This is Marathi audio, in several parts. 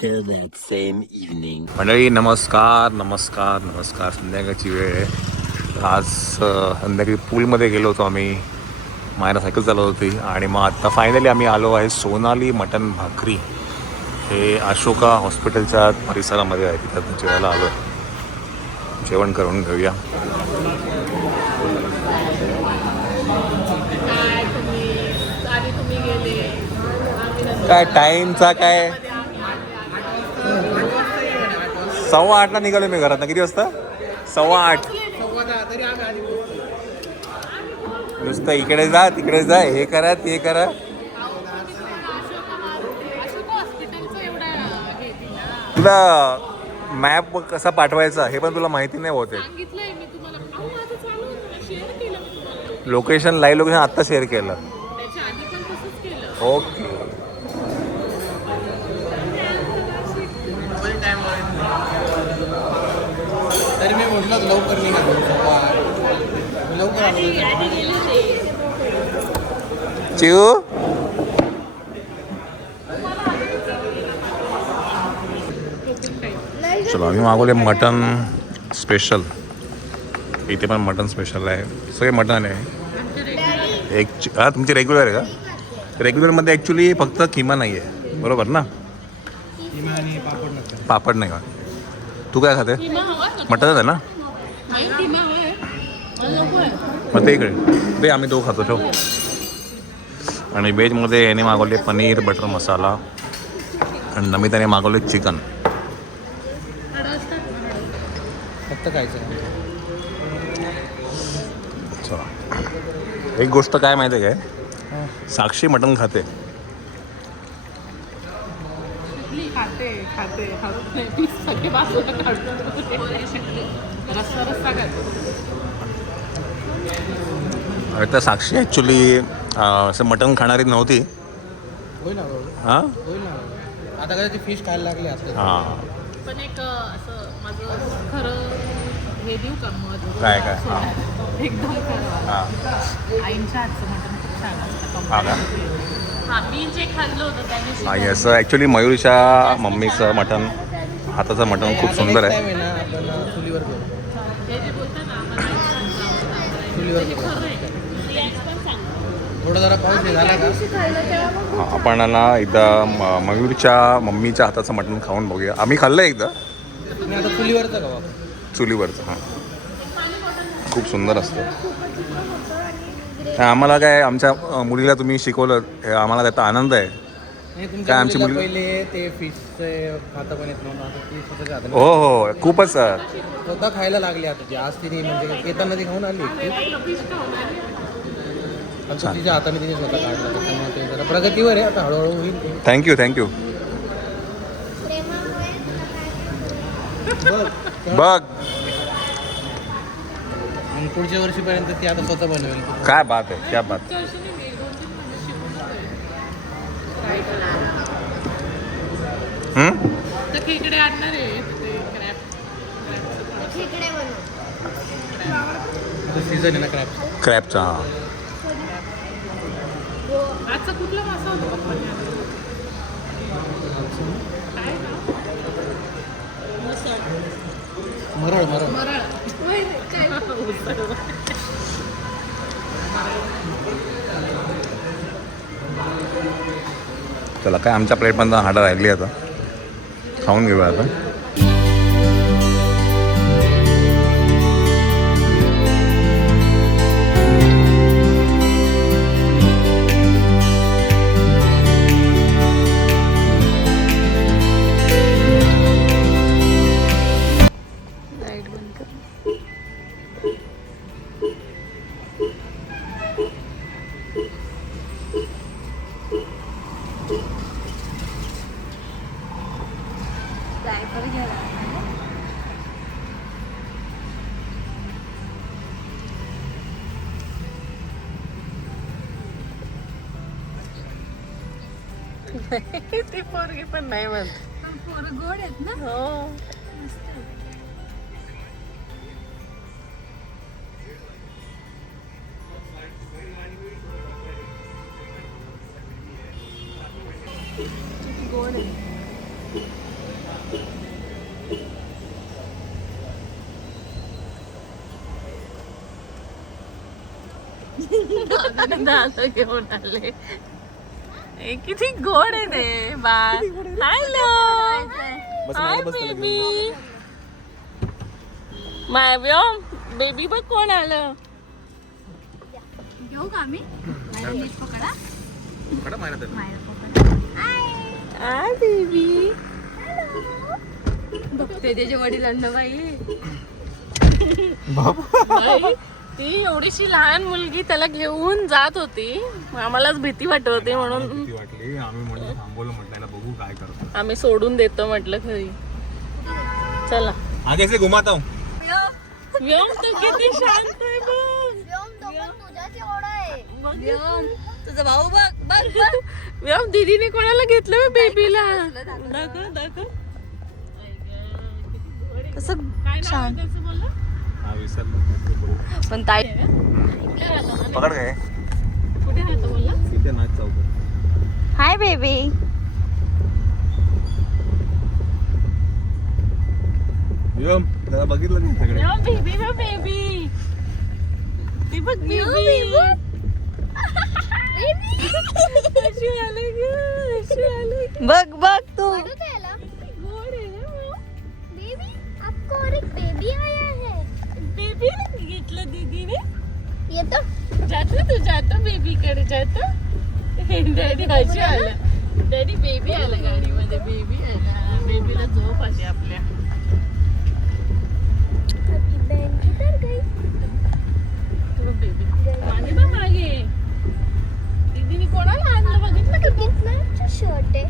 later that same evening. मंडळी नमस्कार नमस्कार नमस्कार. संध्याकाळची वेळ आहे. आज संध्याकाळी पूलमध्ये गेलो होतो आम्ही. मायरा सायकल चालवत होती आणि मग आत्ता फायनली आम्ही आलो आहे सोनाली मटन भाकरी. हे अशोका हॉस्पिटलच्या परिसरामध्ये आहे. तिथं जेवायला आलो आहे. जेवण करून घेऊया. काय टाईमचा काय 8:15 निघालो मी घरात. किती वाजता? 8:15. नुसतं इकडे जा तिकडे जा, हे करा ते करा. तुला मॅप कसा पाठवायचा हे पण तुला माहिती नाही होते. लोकेशन लाईव्ह लोकेशन आत्ता शेअर केलं. ओके. तरी मी म्हटलं लवकर निघालो. लवकर चिऊ चलो आम्ही मागवले मटन स्पेशल. इथे पण मटन स्पेशल आहे. सगळे मटन आहे. हां तुमची रेग्युलर आहे का? रेग्युलरमध्ये ॲक्च्युली फक्त किमा नाही आहे, बरोबर ना? पापड नाही का? तू काय खाते? मटनच आहे ना? मग ते इकडे ते आम्ही दोघं खातो. ठेव. आणि व्हेजमध्ये याने मागवले पनीर बटर मसाला आणि नमिताने मागवले चिकन. फक्त खायचं. चला एक गोष्ट काय माहिती आहे काय? साक्षी मटन खाते. तर साक्षी ॲक्च्युली असं मटन खाणारी नव्हती. हां आता काय ती फिश खायला लागली आता. हां पण एक असं माझं खरं हे देऊ का मत? काय एकदम खरं. हां आईंच्या हातचं मटण खूप छान असतं. हां का? हां मी जे खाल्लं होतं त्याने हां येस ॲक्च्युली मयूरच्या मम्मीचं मटन हाताचं मटन खूप सुंदर आहे. आपण चुलीवर करू. ते जे बोलतात ना चुलीवर ते करू. खरं आहे. रियाज पण सांग. थोडं जरा पाऊस हे झाला का? आपण ना एकदा मयूरच्या मम्मीच्या हाताचं मटण खाऊन बघूया. आम्ही खाल्लं एकदा मी आता चुलीवरचं का बाबा? चुलीवरचं. हां खूप सुंदर असतं. आम्हाला काय आमच्या मुलीला तुम्ही शिकवलं हे आम्हाला त्याचा आनंद आहे. तुमच्या आमची मुलीला मुली- पहिले ते फिशचे खाता पण येत नव्हतं. आता ती स्वतःच्या हाताने हो हो खूपच. स्वतः खायला लागली. आता ती आज तिने म्हणजे येताना ती खाऊन आली. आता तिच्या हाताने तिने स्वतः काढलं. त्याच्यामुळे ते जरा प्रगतीवर आहे. आता हळूहळू होईल ते. Thank you thank you. बघ आणि पुढच्या वर्षीपर्यंत ती आता स्वतः बनवेल. काय बात आहे. क्या बात. तर खेकडे आणणार आहे ते क्रॅप. सीझन आहे ना क्रॅप. क्रॅबचा. हां आजचा कुठला मासा होता पप्पांनी आणला? काय नाव? मरळ मरळ. मरळ. चला काय आमच्या प्लेटमधनं हाडं राहिली आता. खाऊन घेऊया आता. ते पोरगे पण नाही म्हणत. पोरं गोड आहेत ना. हो गोड आहे. दादा घेऊन आले. ए, किती गोड आहे ते बाळ. Hello hi baby. My Vyom baby बघ कोण आलं. घेऊ का आम्ही पकडा हाय बेबी. बघते त्याचे वडिलांना बाई. बाई, ती एवढीशी लहान मुलगी त्याला घेऊन जात होती. आम्हालाच भीती वाटत होती म्हणून भीती वाटली. आम्ही म्हणलं थांबवलं, म्हटलं बघू काय करतो. आम्ही सोडून देतो म्हटलं घरी. चला आगे से घुमाता हूं. व्योम तू किती शांत आहे बघ. तुझा भाऊ बघ बघ बघ. व्योम दीदीने कोणाला घेतलं बेबीला. दाखव दाखव. कसं काय नाव आहे त्याचं बोलला? हा विसरलो. पण ताई पकड काय कुठे राहतो बोलला? इथे नाच चौक. Hi baby. व्योम त्याला बघितलं नाही सगळे. व्योम बेबी बघ बेबी. ती बघ बेबी. अशी आली गं, अशी आली. बघ बघ तू. गोड आहे ना व्योम. बेबी आपको और एक बेबी आया है. बेबी घेतलं दीदीने. ये तो जातो बेबी कडे जातो. डॅडी अशी आलं. डॅडी बेबी आला गाडीमध्ये. बेबी आला. बेबीला झोप आली आपल्या. आपकी बहन किधर गई. बेबी मागे बघ मागे. दीदीने कोणाला आणलं बघितलं का? कितना अच्छा शर्ट है.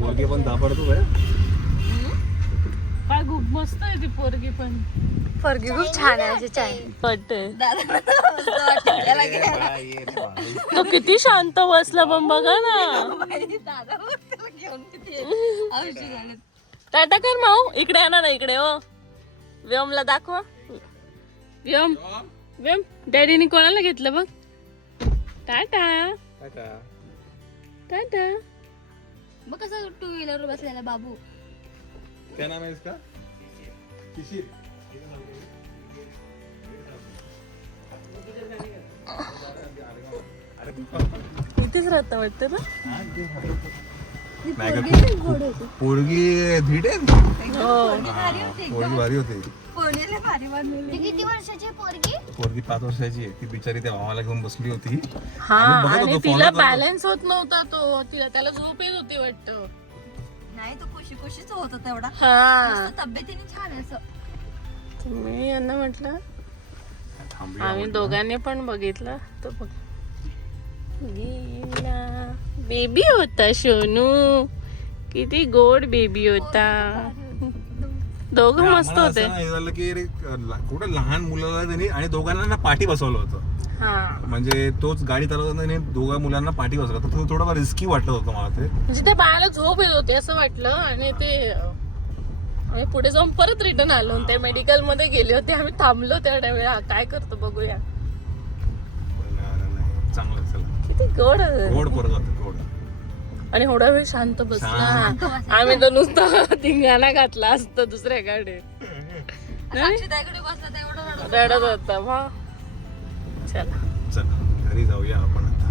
पोरगी पण दाबडतो आहे. काय खूप मस्त आहे ती पोरगी पण. फरगी खूप छान आहे. अशी छान पट तो किती शांत बसला पण बघा ना. टाटा कर माऊ. इकडे आणा ना इकडे. हो व्योमला दाखवा. व्योम व्योम डॅडीने कोणाला घेतलं बघ. टाटा टाटा. बघ कसं टू व्हीलर बसलेला बाबू. क्या नाम है इसका? किशिर. इथेच राहतं वाटतं ना. पोरगी धीट आहे. हो पोरगी भारी होते. ती किती वर्षाची आहे पोरगी. पोरगी 5 वर्षाची आहे. ती बिचारी त्या भावाला घेऊन बसली होती. हा आम्ही बघत आणि होतो, तिला follow करत बॅलन्स होत नव्हता तो. त्याला झोप येत होती वाटतं. नाही तो खुशी खुशीच होता तेवढा. हा तब्येतीने छान आहे असं. मी यांना म्हटलं. थांबूया आम्ही म्हटलं. दोघांनी पण बघितलं. तो बघ गेला. बेबी होता सोनू. किती गोड बेबी होता. दोघं मस्त आम्हाला होते. असं नाही झालं की अरे, कुठं लहान मुलाला त्यांनी आणि दोघांना ना पाठी बसवलं होतं. हा म्हणजे तोच गाडी चालवताना त्यांनी दोघा मुलांना पाठी बसवलं होतं. तो थोडं रिस्की वाटत होतं मला ते. म्हणजे त्या बाळाला झोप येत होती असं वाटलं. आणि ते आम्ही पुढे जाऊन परत रिटर्न आलो. ते मेडिकल मध्ये गेले होते. आम्ही थांबलो तेवढ्या वेळा. काय करतो बघूया. नाही, चांगलं चला. किती गोड गोड पोरं जातं गोड. आणि एवढा वेळ शांत बसला. शांत. आम्ही तर नुसतं धिंगाणा घातला असतं दुसऱ्याकडे. साक्षीताईकडे बसला तेवढं रडत होता. मग चला चला घरी जाऊया आपण आता.